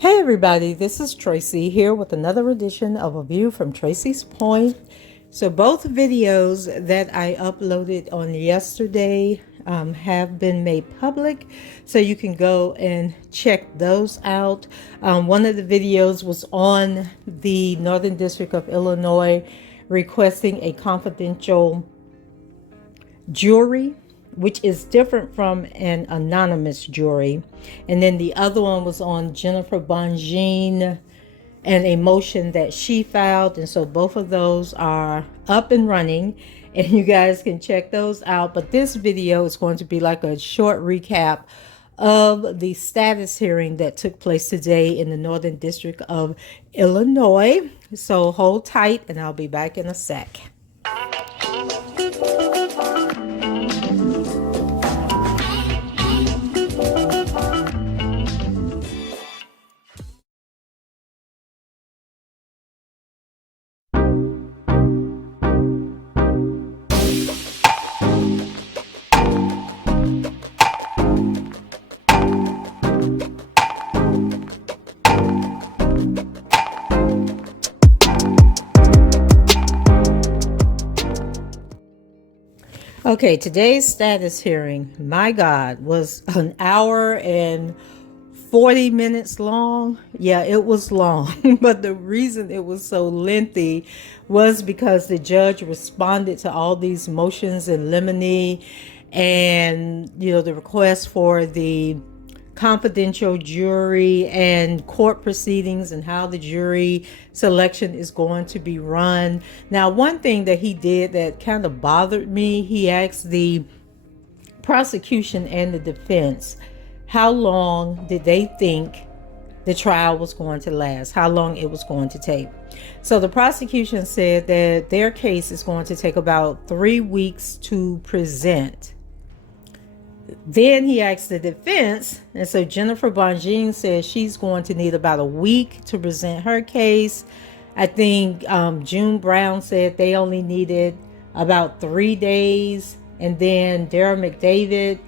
Hey everybody, this is Tracy here with another edition of A View from Tracy's Point. So both videos that I uploaded on yesterday have been made public, so you can go and check those out. One of the videos was on the Northern District of Illinois requesting a confidential jury, which is different from an anonymous jury. And then the other one was on Jennifer Bongine and a motion that she filed. And so both of those are up and running, and you guys can check those out. But this video is going to be like a short recap of the status hearing that took place today in the Northern District of Illinois. So hold tight and I'll be back in a sec. Okay, today's status hearing, my God, was an hour and 40 minutes long. Yeah, it was long, but the reason it was so lengthy was because the judge responded to all these motions in limine and, the request for the confidential jury and court proceedings and how the jury selection is going to be run. Now, one thing that he did that kind of bothered me, he asked the prosecution and the defense how long did they think the trial was going to last, how long it was going to take. So the prosecution said that their case is going to take about 3 weeks to present. Then he asked the defense, and so Jennifer Bongine says she's going to need about a week to present her case. I think June Brown said they only needed about 3 days, and then Darryl McDavid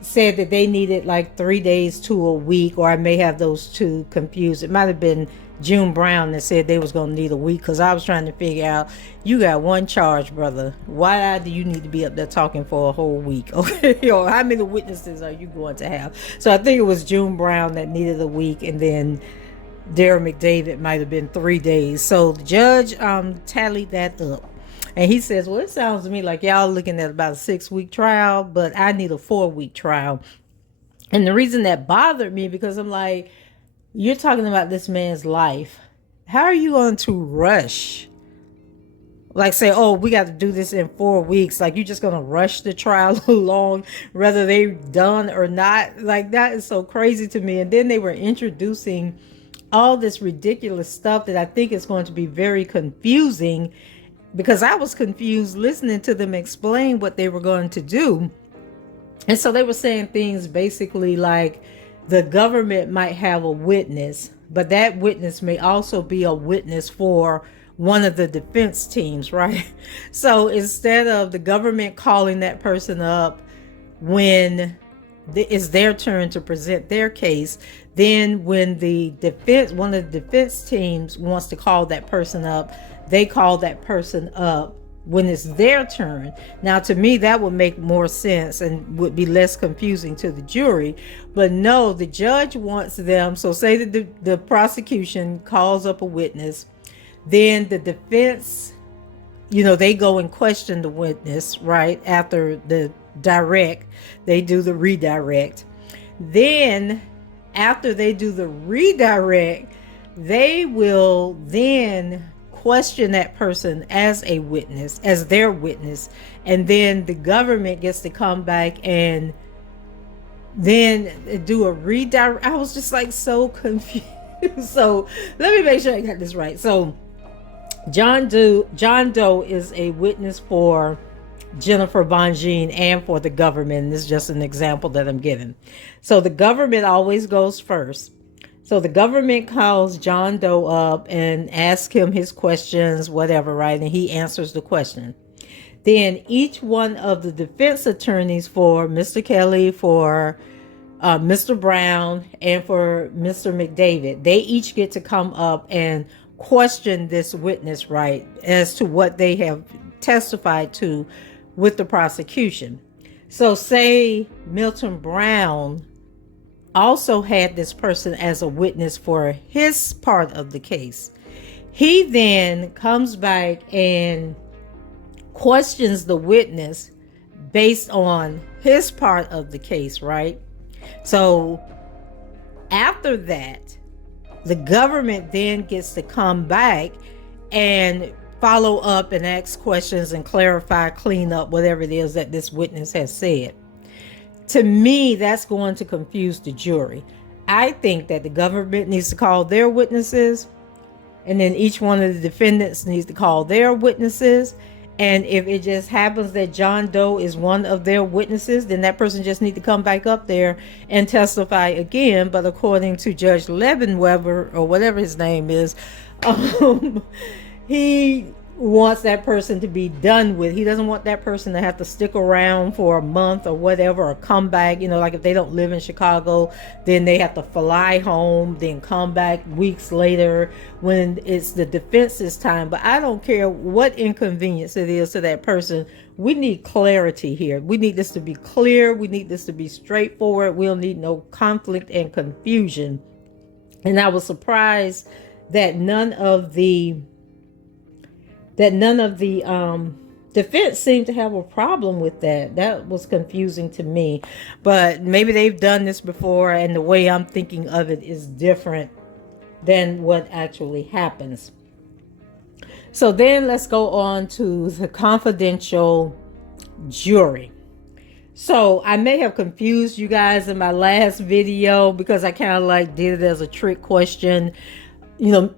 said that they needed like 3 days to a week, or I may have those two confused. It might have been June Brown that said they was going to need a week, because I was trying to figure out, you got one charge, brother. Why do you need to be up there talking for a whole week? Okay, or how many witnesses are you going to have? So I think it was June Brown that needed a week, and then Darryl McDavid might have been 3 days. So the judge tallied that up. And he says, well, it sounds to me like y'all looking at about a 6-week trial, but I need a 4-week trial. And the reason that bothered me, because I'm like, you're talking about this man's life. How are you going to rush? Like say, oh, we got to do this in 4 weeks. Like you're just going to rush the trial along, whether they're done or not. Like that is so crazy to me. And then they were introducing all this ridiculous stuff that I think is going to be very confusing, because I was confused listening to them explain what they were going to do. And so they were saying things basically like the government might have a witness, but that witness may also be a witness for one of the defense teams, right? So instead of the government calling that person up when it's their turn to present their case, then when one of the defense teams wants to call that person up, they call that person up when it's their turn. Now, to me, that would make more sense and would be less confusing to the jury. But no, the judge wants them. So say that the prosecution calls up a witness, then the defense, they go and question the witness, right? After the direct, they do the redirect. Then after they do the redirect, they will then question that person as a witness, as their witness, and then the government gets to come back and then do a redirect. I was just like so confused. So let me make sure I got this right. So John Doe is a witness for Jennifer Bongine and for the government. This is just an example that I'm giving. So the government always goes first. So the government calls John Doe up and asks him his questions, whatever, right? And he answers the question. Then each one of the defense attorneys for Mr. Kelly, for Mr. Brown and for Mr. McDavid. They each get to come up and question this witness, right, as to what they have testified to with the prosecution. So say Milton Brown also had this person as a witness for his part of the case. He then comes back and questions the witness based on his part of the case, right? So after that, the government then gets to come back and follow up and ask questions and clarify, clean up whatever it is that this witness has said. To me, that's going to confuse the jury. I think that the government needs to call their witnesses, and then each one of the defendants needs to call their witnesses. And if it just happens that John Doe is one of their witnesses, then that person just needs to come back up there and testify again. But according to Judge Lebenweber, or whatever his name is, he wants that person to be done with. He doesn't want that person to have to stick around for a month or whatever, or come back. You know, like if they don't live in Chicago, then they have to fly home, then come back weeks later when it's the defense's time. But I don't care what inconvenience it is to that person. We need clarity here. We need this to be clear. We need this to be straightforward. We'll need no conflict and confusion. And I was surprised that none of the defense seemed to have a problem with that. That was confusing to me. But maybe they've done this before, and the way I'm thinking of it is different than what actually happens. So then let's go on to the confidential jury. So I may have confused you guys in my last video because I kind of like did it as a trick question. You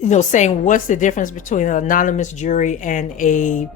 know, saying what's the difference between an anonymous jury and a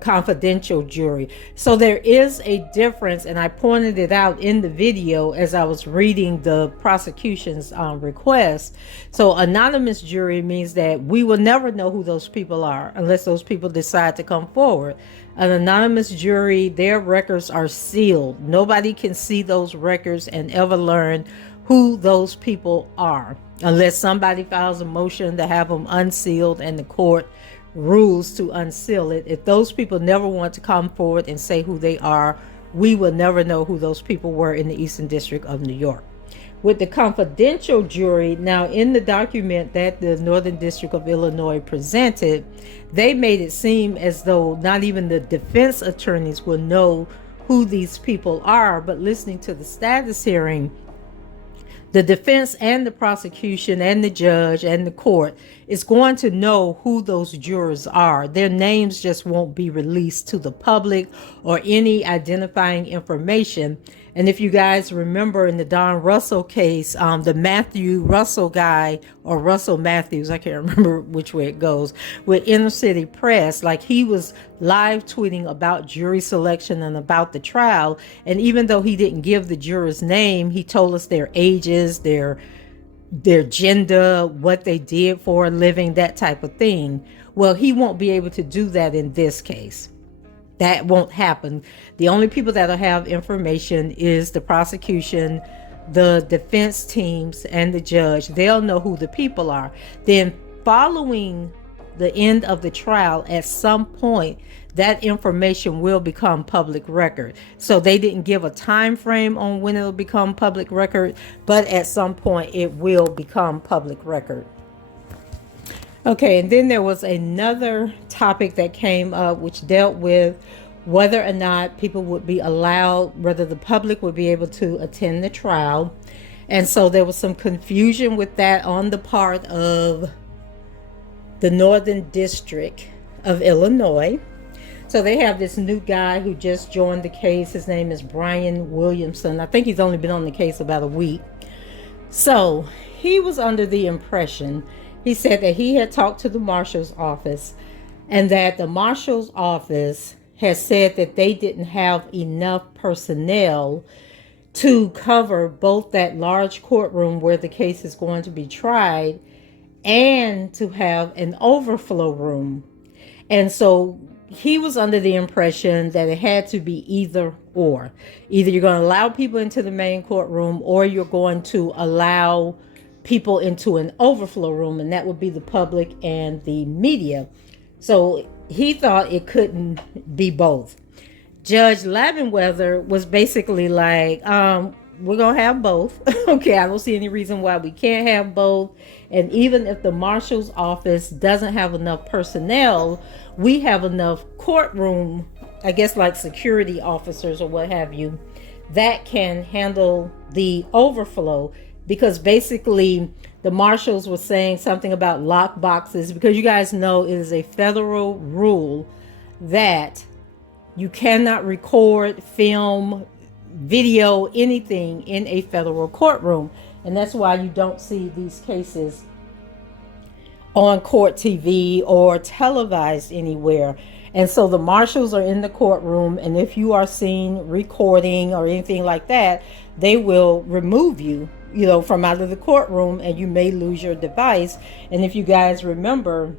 confidential jury. So there is a difference, and I pointed it out in the video as I was reading the prosecution's request. So anonymous jury means that we will never know who those people are unless those people decide to come forward. An anonymous jury, their records are sealed. Nobody can see those records and ever learn who those people are, unless somebody files a motion to have them unsealed and the court rules to unseal it. If those people never want to come forward and say who they are, we will never know who those people were in the Eastern District of New York. With the confidential jury, now in the document that the Northern District of Illinois presented, they made it seem as though not even the defense attorneys will know who these people are. But listening to the status hearing, the defense and the prosecution and the judge and the court is going to know who those jurors are. Their names just won't be released to the public or any identifying information. And if you guys remember in the Don Russell case, the Matthew Russell guy, or Russell Matthews, I can't remember which way it goes, with Inner City Press, like he was live tweeting about jury selection and about the trial. And even though he didn't give the juror's name, he told us their ages, their gender, what they did for a living, that type of thing. Well, he won't be able to do that in this case. That won't happen. The only people that'll have information is the prosecution, the defense teams, and the judge. They'll know who the people are. Then following the end of the trial, at some point, that information will become public record. So they didn't give a time frame on when it'll become public record, but at some point it will become public record. Okay, and then there was another topic that came up which dealt with whether or not people would be allowed, whether the public would be able to attend the trial. And so there was some confusion with that on the part of the Northern District of Illinois. So they have this new guy who just joined the case. His name is Brian Williamson. I think he's only been on the case about a week. So he was under the impression, he said that he had talked to the marshal's office and that the marshal's office has said that they didn't have enough personnel to cover both that large courtroom where the case is going to be tried and to have an overflow room. And so he was under the impression that it had to be either or. Either you're going to allow people into the main courtroom, or you're going to allow people into an overflow room, and that would be the public and the media. So he thought it couldn't be both. Judge Lavenweather was basically like, we're going to have both. Okay, I don't see any reason why we can't have both. And even if the marshal's office doesn't have enough personnel, we have enough courtroom, I guess like security officers or what have you, that can handle the overflow. Because basically the marshals were saying something about lock boxes, because you guys know it is a federal rule that you cannot record, film, video, anything in a federal courtroom. And that's why you don't see these cases on court TV or televised anywhere. And so the marshals are in the courtroom, and if you are seen recording or anything like that, they will remove you, from out of the courtroom, and you may lose your device. And if you guys remember,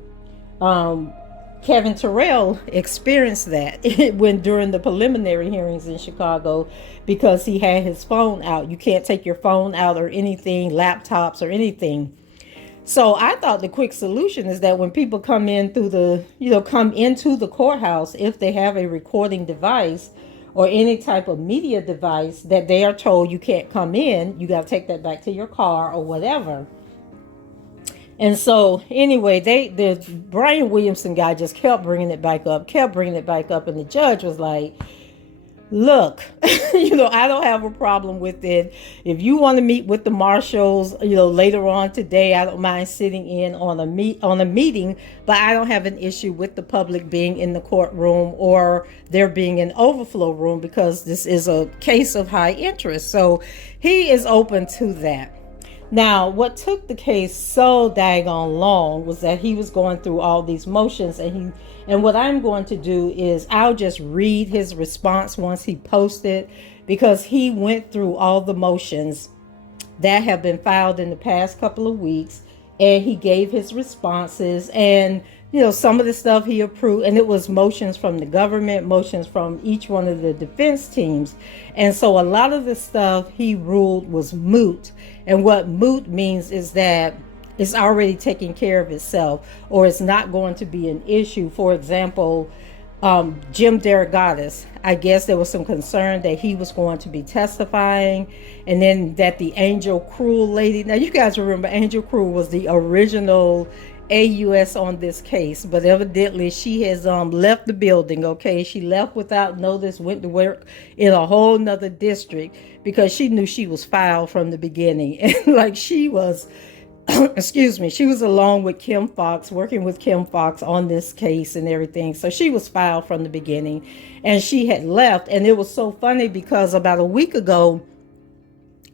Kevin Terrell experienced that when during the preliminary hearings in Chicago, because he had his phone out. You can't take your phone out or anything, laptops or anything. So I thought the quick solution is that when people come in through come into the courthouse, if they have a recording device or any type of media device, that they are told you can't come in, you got to take that back to your car or whatever. And so anyway, the Brian Williamson guy just kept bringing it back up, and the judge was like, look, I don't have a problem with it. If you want to meet with the marshals, later on today, I don't mind sitting in on a meeting, but I don't have an issue with the public being in the courtroom or there being an overflow room, because this is a case of high interest. So he is open to that. Now, what took the case so daggone long was that he was going through all these motions, and what I'm going to do is I'll just read his response once he posted, because he went through all the motions that have been filed in the past couple of weeks, and he gave his responses, and some of the stuff he approved, and it was motions from the government, motions from each one of the defense teams. And so a lot of the stuff he ruled was moot. And what moot means is that it's already taking care of itself, or it's not going to be an issue. For example, Jim Derogatis, I guess there was some concern that he was going to be testifying, and then that the Angel Cruel lady, now you guys remember Angel Cruel was the original AUS on this case, but evidently she has left the building. Okay, she left without notice, went to work in a whole nother district, because she knew she was foul from the beginning. And like she was excuse me, she was along with Kim Fox, working with Kim Fox on this case and everything. So she was foul from the beginning, and she had left. And it was so funny because about a week ago,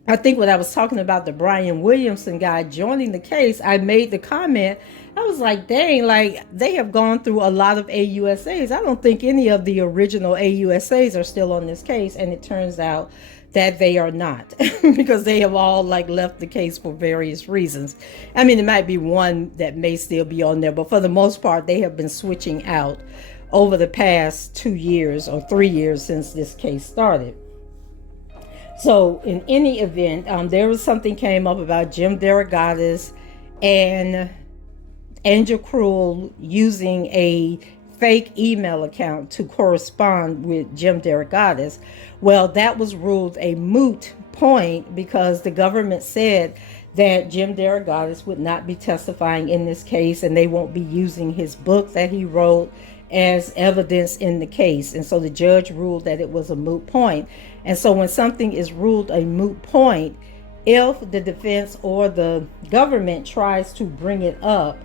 I think when I was talking about the Brian Williamson guy joining the case, I made the comment, I was like, dang, like they have gone through a lot of AUSAs. I don't think any of the original AUSAs are still on this case. And it turns out that they are not, because they have all like left the case for various reasons. I mean, it might be one that may still be on there, but for the most part, they have been switching out over the past 2 years or 3 years since this case started. So in any event, there was something came up about Jim Derogatis and Angel Cruel using a fake email account to correspond with Jim Derogatis. Well, that was ruled a moot point because the government said that Jim Derogatis would not be testifying in this case, and they won't be using his book that he wrote as evidence in the case. And so the judge ruled that it was a moot point. And so when something is ruled a moot point, if the defense or the government tries to bring it up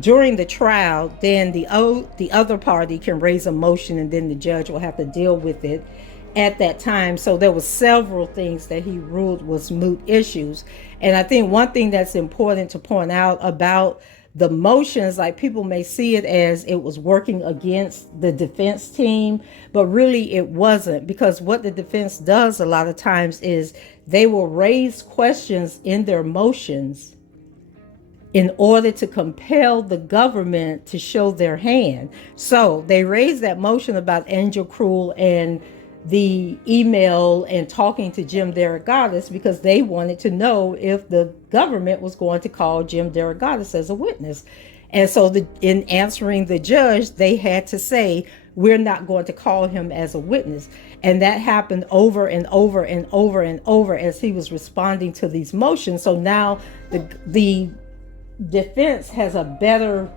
during the trial, then the other party can raise a motion, and then the judge will have to deal with it at that time. So there was several things that he ruled was moot issues. And I think one thing that's important to point out about the motions, like people may see it as it was working against the defense team, but really it wasn't, because what the defense does a lot of times is they will raise questions in their motions in order to compel the government to show their hand. So they raised that motion about Angel Cruel and the email and talking to Jim Derogatis because they wanted to know if the government was going to call Jim Derogatis as a witness. And so in answering the judge, they had to say, we're not going to call him as a witness. And that happened over and over and over and over as he was responding to these motions. So now the defense has a better,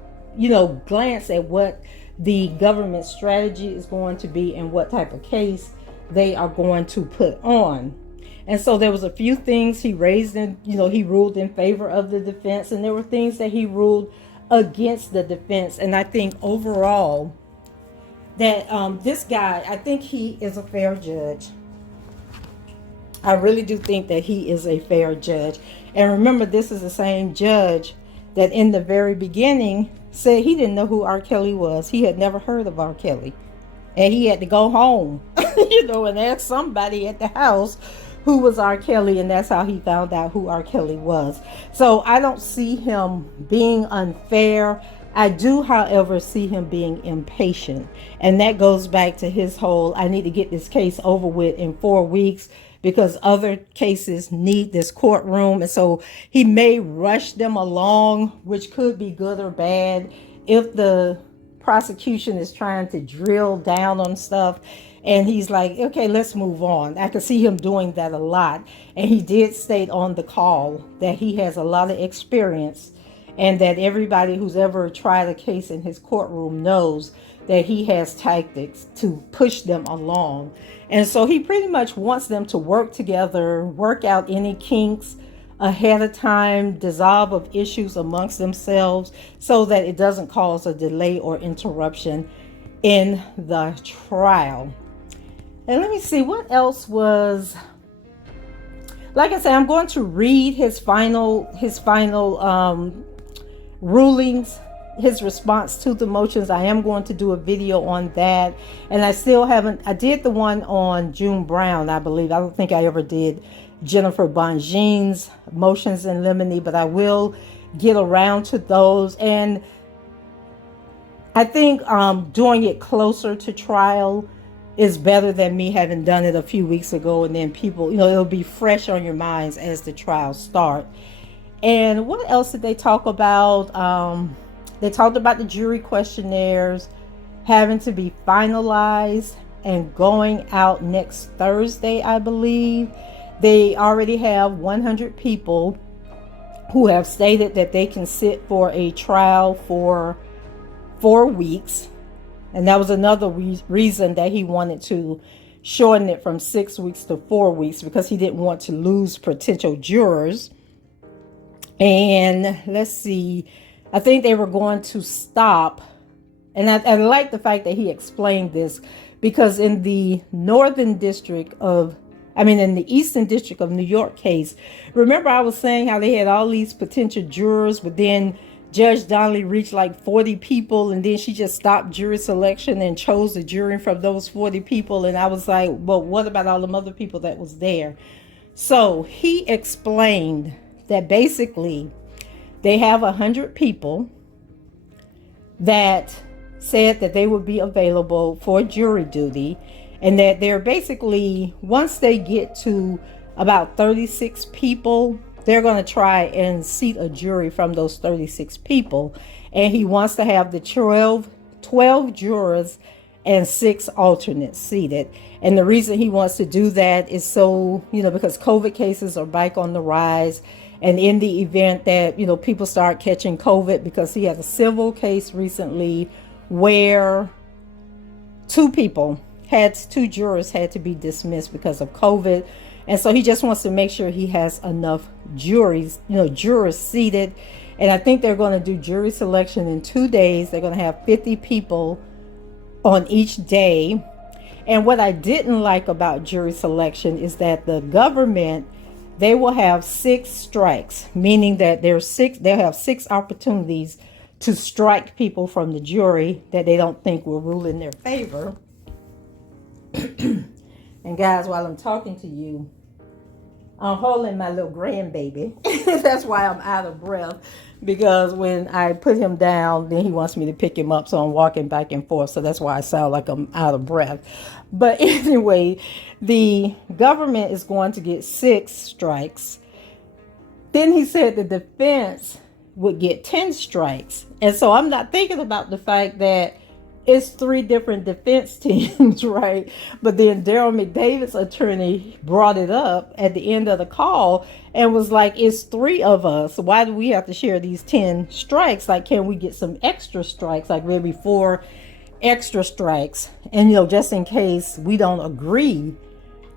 glance at what the government strategy is going to be and what type of case they are going to put on. And so there was a few things he raised in, he ruled in favor of the defense, and there were things that he ruled against the defense. And I think overall that this guy, I think he is a fair judge. I really do think that he is a fair judge. And remember, this is the same judge that in the very beginning said he didn't know who R. Kelly was. He had never heard of R. Kelly. And he had to go home, and ask somebody at the house who was R. Kelly. And that's how he found out who R. Kelly was. So I don't see him being unfair. I do, however, see him being impatient. And that goes back to his whole, I need to get this case over with in 4 weeks because other cases need this courtroom. And so he may rush them along, which could be good or bad if the prosecution is trying to drill down on stuff. And he's like, okay, let's move on. I can see him doing that a lot. And he did state on the call that he has a lot of experience and that everybody who's ever tried a case in his courtroom knows that he has tactics to push them along. And so he pretty much wants them to work together, work out any kinks ahead of time, dissolve of issues amongst themselves so that it doesn't cause a delay or interruption in the trial. And let me see what else was. Like I said, I'm going to read his final rulings, his response to the motions. I am going to do a video on that. And I still haven't, I did the one on June Brown, I believe. I don't think I ever did Jennifer Bonjean's motions in limine, but I will get around to those. And I think doing it closer to trial is better than me having done it a few weeks ago. And then people, it'll be fresh on your minds as the trial start. And what else did they talk about? They talked about the jury questionnaires having to be finalized and going out next Thursday, I believe. They already have 100 people who have stated that they can sit for a trial for 4 weeks. And that was another reason that he wanted to shorten it from 6 weeks to 4 weeks, because he didn't want to lose potential jurors. And let's see, I think they were going to stop. And I like the fact that he explained this, because in the Eastern District of New York case, remember I was saying how they had all these potential jurors, but then Judge Donnelly reached like 40 people, and then she just stopped jury selection and chose the jury from those 40 people. And I was like, well, what about all the other people that was there? So he explained that basically they have 100 people that said that they would be available for jury duty, and that they're basically, once they get to about 36 people, they're going to try and seat a jury from those 36 people. And he wants to have the 12 jurors and 6 alternates seated. And the reason he wants to do that is so, because COVID cases are back on the rise. And in the event that, people start catching COVID, because he had a civil case recently where 2 jurors had to be dismissed because of COVID. And so he just wants to make sure he has enough jurors seated. And I think they're going to do jury selection in 2 days. They're going to have 50 people on each day. And what I didn't like about jury selection is that the government, they will have 6 strikes, meaning that they'll have 6 opportunities to strike people from the jury that they don't think will rule in their favor. And guys, while I'm talking to you, I'm holding my little grandbaby. That's why I'm out of breath. Because when I put him down, then he wants me to pick him up. So I'm walking back and forth. So that's why I sound like I'm out of breath. But anyway, the government is going to get 6 strikes. Then he said the defense would get 10 strikes. And so I'm not thinking about the fact that it's 3 different defense teams, right? But then Daryl McDavid's attorney brought it up at the end of the call and was like, it's 3 of us. Why do we have to share these 10 strikes? Like, can we get some extra strikes, like maybe 4 extra strikes? And, just in case we don't agree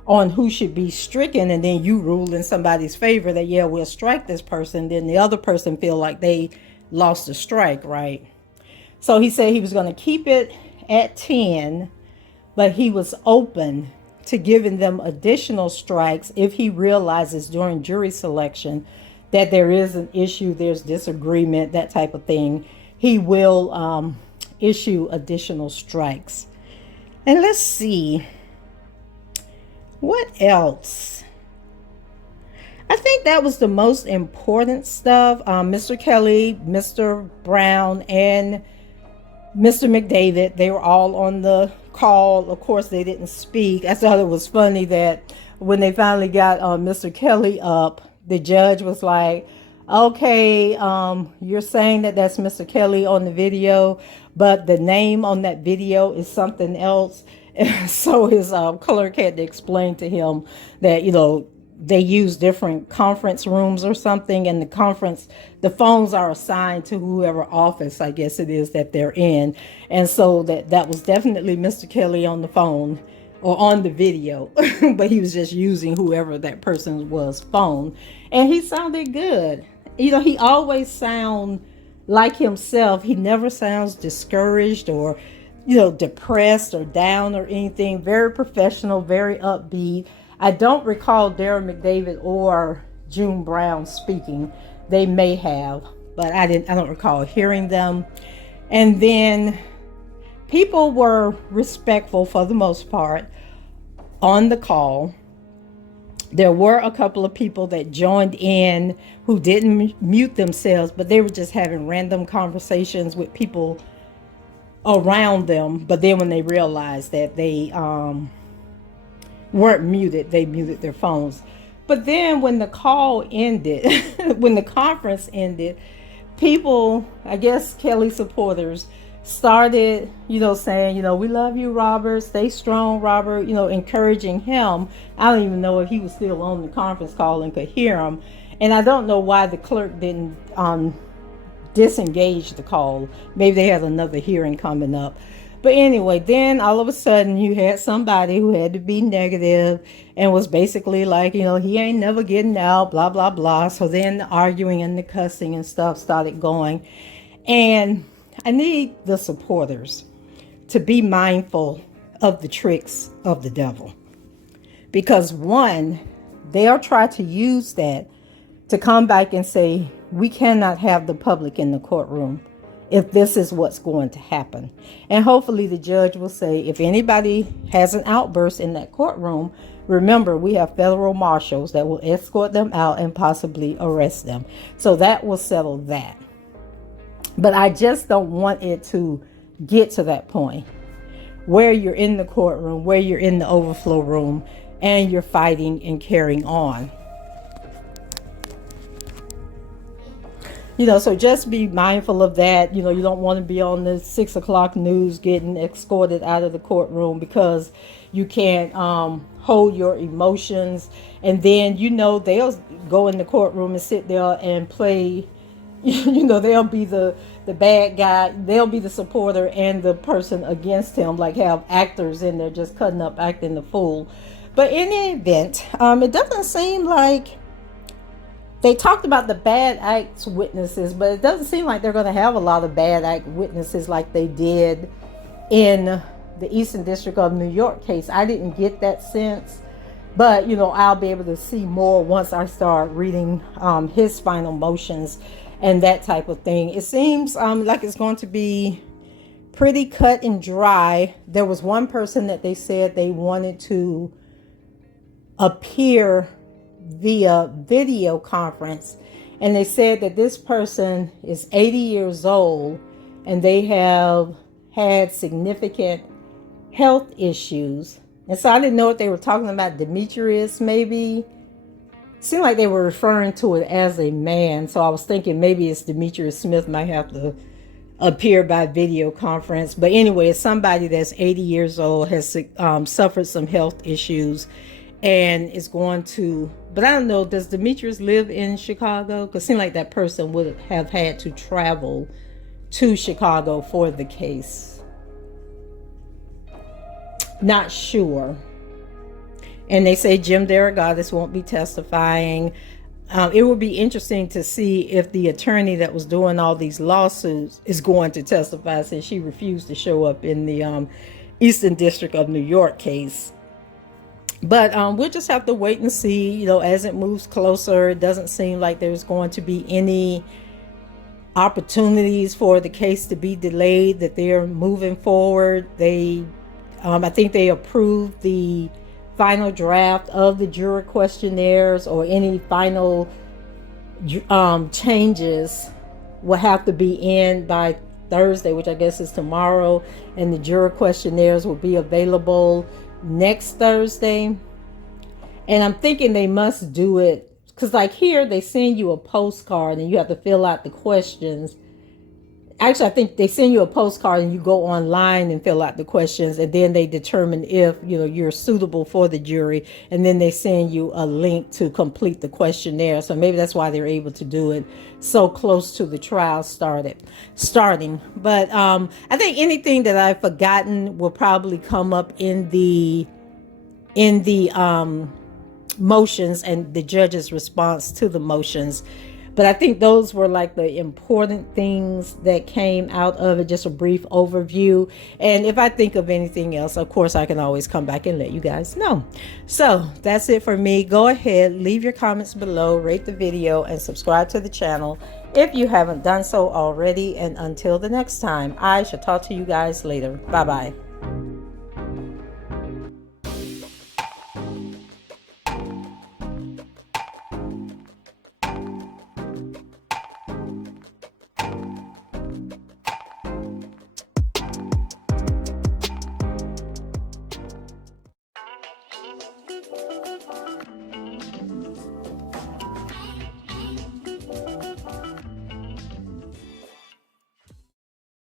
on who should be stricken, and then you rule in somebody's favor that, yeah, we'll strike this person, then the other person feel like they lost a strike, right? So he said he was going to keep it at 10, but he was open to giving them additional strikes if he realizes during jury selection that there is an issue, there's disagreement, that type of thing. He will issue additional strikes. And let's see. What else? I think that was the most important stuff. Mr. Kelly, Mr. Brown, and Mr. McDavid, they were all on the call. Of course, they didn't speak. I thought it was funny that when they finally got Mr. Kelly up, the judge was like, okay, you're saying that that's Mr. Kelly on the video, but the name on that video is something else. And so his clerk had to explain to him that, they use different conference rooms or something, and the phones are assigned to whoever office, I guess it is, that they're in. And so that was definitely Mr. Kelly on the phone or on the video, but he was just using whoever that person was phone. And he sounded good. He always sounds like himself. He never sounds discouraged or, depressed or down or anything. Very professional, very upbeat. I don't recall Daryl McDavid or June Brown speaking. They may have, but I don't recall hearing them. And then people were respectful for the most part on the call. There were a couple of people that joined in who didn't mute themselves, but they were just having random conversations with people around them. But then when they realized that they weren't muted, they muted their phones. But then when the call ended, when the conference ended, people, I guess Kelly supporters, started, saying, we love you, Robert, stay strong, Robert, encouraging him. I don't even know if he was still on the conference call and could hear him. And I don't know why the clerk didn't disengage the call. Maybe they had another hearing coming up. But anyway, then all of a sudden you had somebody who had to be negative and was basically like, he ain't never getting out, blah, blah, blah. So then the arguing and the cussing and stuff started going. And I need the supporters to be mindful of the tricks of the devil. Because one, they'll try to use that to come back and say, we cannot have the public in the courtroom if this is what's going to happen. And hopefully the judge will say, if anybody has an outburst in that courtroom, remember, we have federal marshals that will escort them out and possibly arrest them. So that will settle that. But I just don't want it to get to that point where you're in the courtroom, where you're in the overflow room, and you're fighting and carrying on. So just be mindful of that. You don't want to be on the 6 o'clock news getting escorted out of the courtroom because you can't hold your emotions. And then, they'll go in the courtroom and sit there and play, they'll be the bad guy. They'll be the supporter and the person against him, like have actors in there just cutting up, acting the fool. But in any event, it doesn't seem like they talked about the bad acts witnesses, but it doesn't seem like they're going to have a lot of bad act witnesses like they did in the Eastern District of New York case. I didn't get that sense, but I'll be able to see more once I start reading his final motions and that type of thing. It seems like it's going to be pretty cut and dry. There was one person that they said they wanted to appear via video conference. And they said that this person is 80 years old and they have had significant health issues. And so I didn't know if they were talking about Demetrius, maybe. It seemed like they were referring to it as a man. So I was thinking maybe it's Demetrius Smith might have to appear by video conference. But anyway, it's somebody that's 80 years old, has suffered some health issues, and is going to, but I don't know, does Demetrius live in Chicago? Because it seemed like that person would have had to travel to Chicago for the case. Not sure. And they say Jim Derogatis won't be testifying. It would be interesting to see if the attorney that was doing all these lawsuits is going to testify, since she refused to show up in the Eastern District of New York case. But we'll just have to wait and see, you know, as it moves closer. It doesn't seem like there's going to be any opportunities for the case to be delayed, that they're moving forward. I think they approved the final draft of the juror questionnaires, or any final changes will have to be in by Thursday, which I guess is tomorrow, and the juror questionnaires will be available next Thursday. And I'm thinking they must do it because, like, here they send you a postcard and you have to fill out the questions. Actually, I think they send you a postcard and you go online and fill out the questions, and then they determine if, you know, you're suitable for the jury, and then they send you a link to complete the questionnaire. So maybe that's why they're able to do it so close to the trial starting. But I think anything that I've forgotten will probably come up in the motions and the judge's response to the motions. But I think those were like the important things that came out of it, just a brief overview. And if I think of anything else, of course, I can always come back and let you guys know. So that's it for me. Go ahead, leave your comments below, rate the video, and subscribe to the channel if you haven't done so already. And until the next time, I shall talk to you guys later. Bye-bye.